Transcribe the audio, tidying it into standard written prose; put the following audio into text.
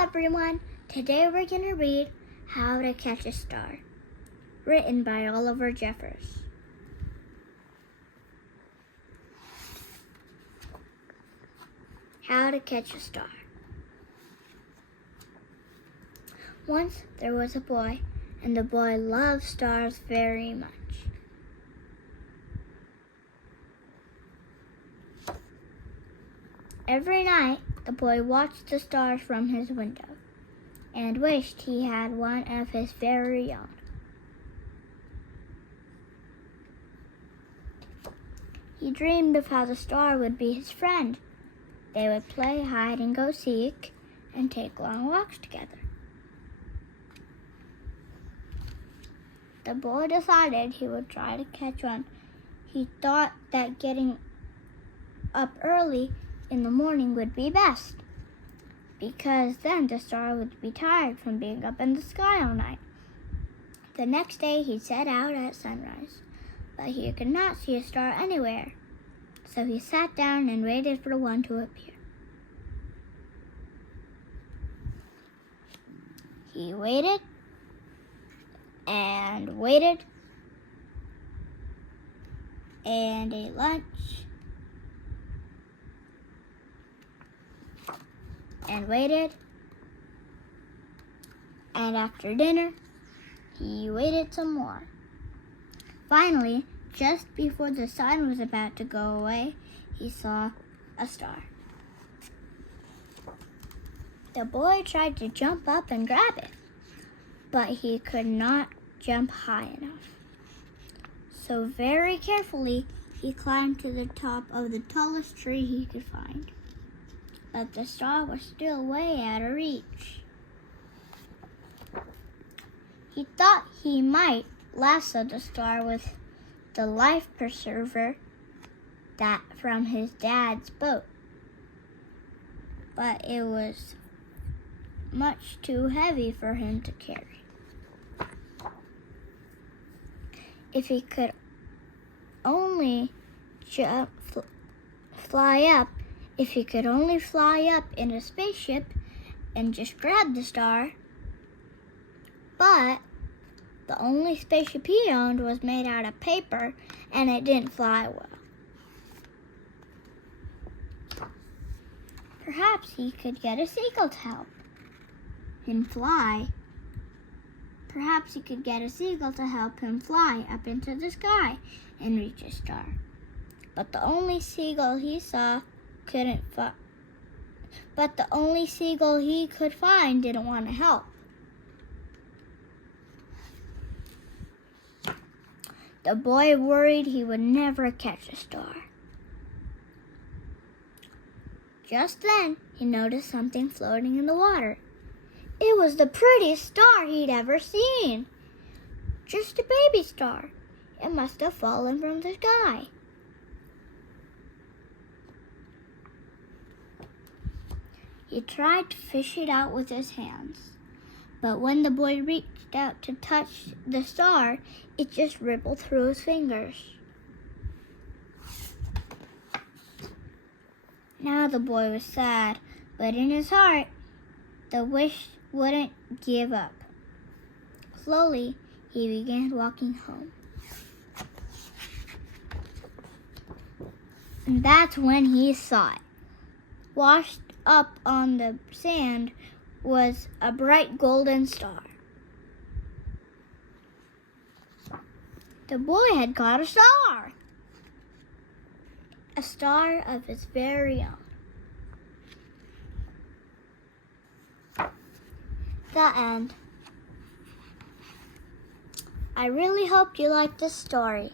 Hello everyone, today we're going to read How to Catch a Star, written by Oliver Jeffers. How to Catch a Star. Once there was a boy, and the boy loved stars very much. Every night, the boy watched the stars from his window and wished he had one of his very own. He dreamed of how the star would be his friend. They would play hide and go seek and take long walks together. The boy decided he would try to catch one. He thought that getting up early in the morning would be best, because then the star would be tired from being up in the sky all night. The next day he set out at sunrise, but he could not see a star anywhere, so he sat down and waited for one to appear. He waited and waited and ate lunch and waited, and after dinner, he waited some more. Finally, just before the sun was about to go away, he saw a star. The boy tried to jump up and grab it, but he could not jump high enough. So very carefully, he climbed to the top of the tallest tree he could find. But the star was still way out of reach. He thought he might lasso the star with the life preserver that from his dad's boat, but it was much too heavy for him to carry. If he could only fly up in a spaceship and just grab the star. But the only spaceship he owned was made out of paper and it didn't fly well. Perhaps he could get a seagull to help him fly. Perhaps he could get a seagull to help him fly up into the sky and reach a star. But the only seagull he could find didn't want to help. The boy worried he would never catch a star. Just then, he noticed something floating in the water. It was the prettiest star he'd ever seen. Just a baby star. It must have fallen from the sky. He tried to fish it out with his hands, but when the boy reached out to touch the star, it just rippled through his fingers. Now the boy was sad, but in his heart, the wish wouldn't give up. Slowly, he began walking home. And that's when he saw it. Washed up on the sand was a bright golden star. The boy had caught a star of his very own. The end. I really hope you liked this story.